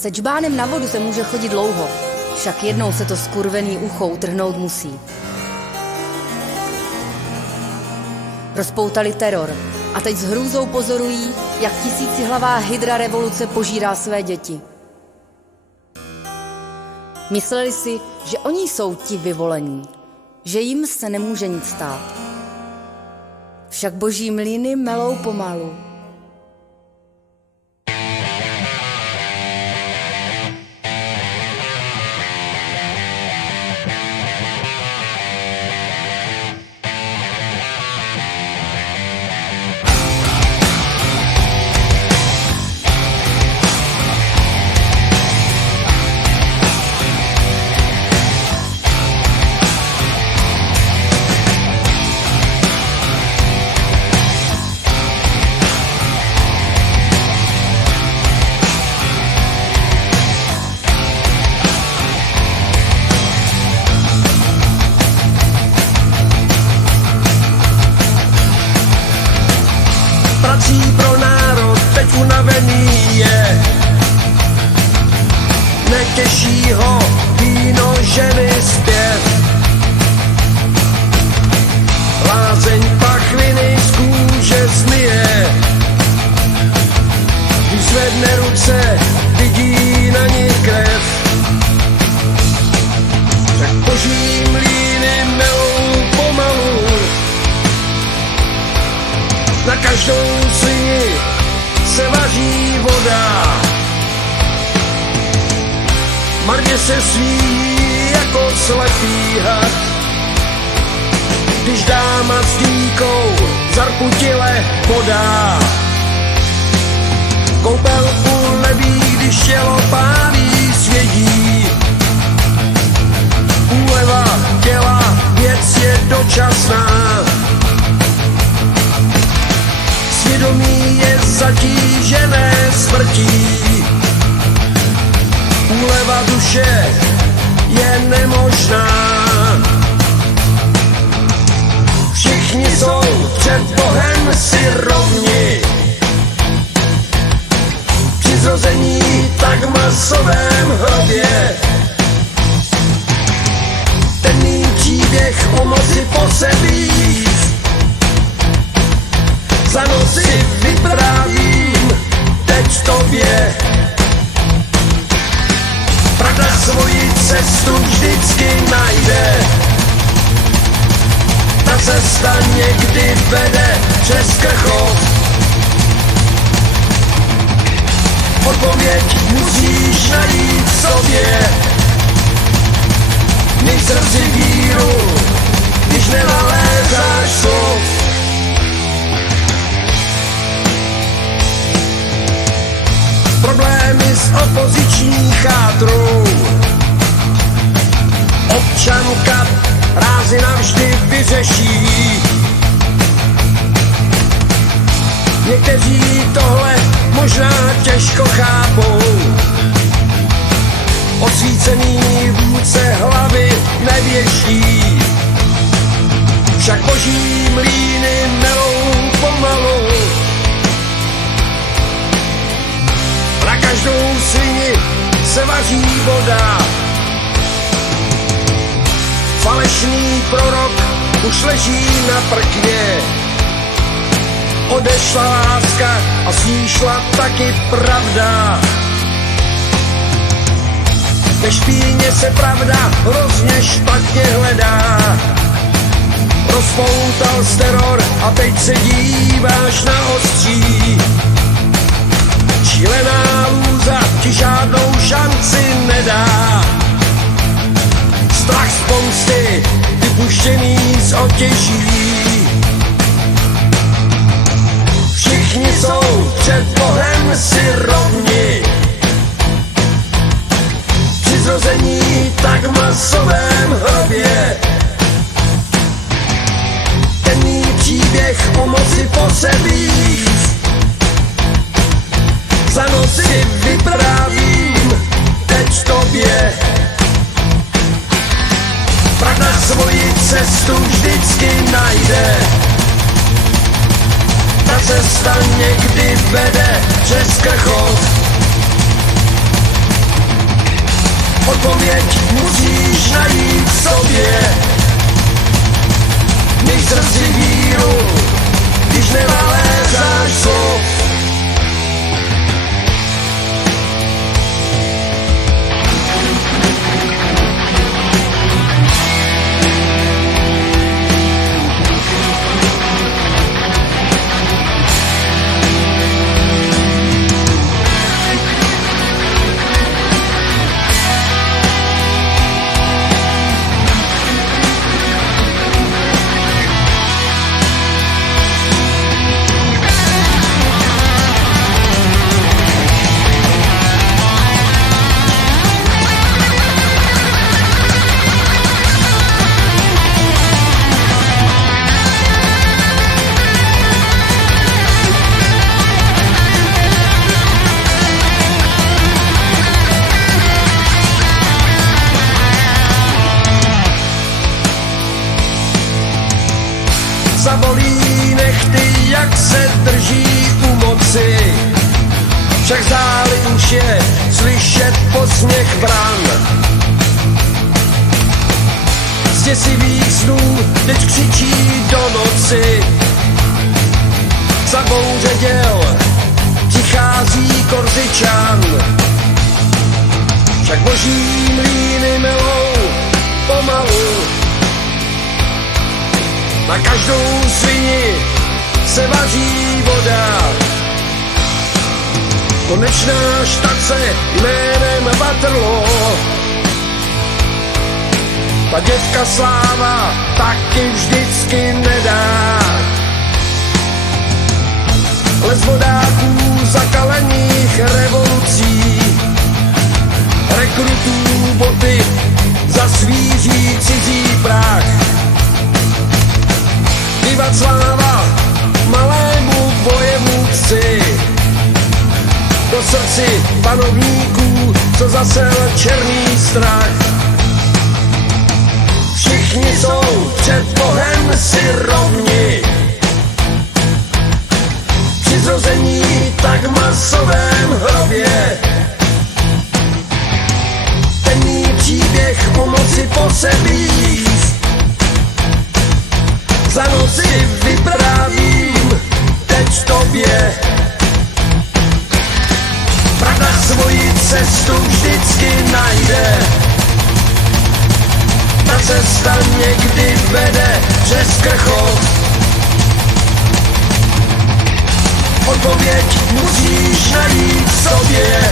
Se džbánem na vodu se může chodit dlouho, však jednou se to skurvený ucho utrhnout musí. Rozpoutali teror a teď s hrůzou pozorují, jak tisícihlavá hydra revoluce požírá své děti. Mysleli si, že oni jsou ti vyvolení, že jim se nemůže nic stát. Však boží mlýny melou pomalu. Prací pro národ teď unavený je, netěší ho víno, ženy, zpěv. Lázeň pachviny z kůže zmije, když zvedne ruce, vidí na nich krev. Tak boží mlýny melou pomalu, na každou svini se vaří voda. Marně se svíjí jako slepý had, když dáma s dýkou zarputile podá. Koupel u neví, když tělo pálí svědí. Úleva těla, věc je dočasná, svědomí je zatížené smrtí. Úleva duše je nemožná. Všichni jsou před Bohem si rovni, při zrození tak masovém hrobě. Temný příběh o moci posebí za noci vyprávím teď tobě. Pravda svoji cestu vždycky najde, ta cesta někdy vede přes Krchov. Odpověď musíš najít v sobě, měj v srdci víru, když nenalézáš slov. Problémy s opoziční chádrou občanka rázy navždy vyřeší. Někteří tohle možná těžko chápou, osvícený vůdce hlavy nevěší. Však boží mlýny melou pomalu, na každou svini se vaří voda. Falešný prorok už leží na prkně, odešla láska a s ní šla taky pravda. Ve špíně se pravda hrozně špatně hledá. Rozpoutal z teror a teď se díváš na ostří. Šílená lůza ti žádnou šanci nedá. Strach z pomsty, vypuštěný z otěží. Všichni jsou před Bohem si rovni, při zrození tak masovém hrobě. Temný příběh o moci posebí za noci vyprávím teď tobě. Pravda svoji cestu vždycky najde, ta cesta někdy vede přes Krchov. Odpověď musíš najít v sobě. Měj v srdci víru, když nenalézáš slov. Zabolí nechty, jak se drží u moci. Však záli už je slyšet posměch bran. Z děsivých snů teď křičí do noci. Za bouře děl přichází Korzičan. Však boží mlýny melou pomalu. Na každou svini se vaří voda. Konečná štace jménem Waterloo. Ta děvka sláva taky vždycky nedá. Les vodáků zakalených revolucí, rekrutů boty zasvíří cizí prach. Bývat sláva malému vojevůdci, do srdci panovníků, co zasel černý strach. Všichni jsou před Bohem si rovni, při zrození tak masovém hrobě. Temný příběh o moci posebí za noci vyprávím teď tobě. Pravda svoji cestu vždycky najde. Ta cesta někdy vede přes krchot. Odpověď musíš najít v sobě.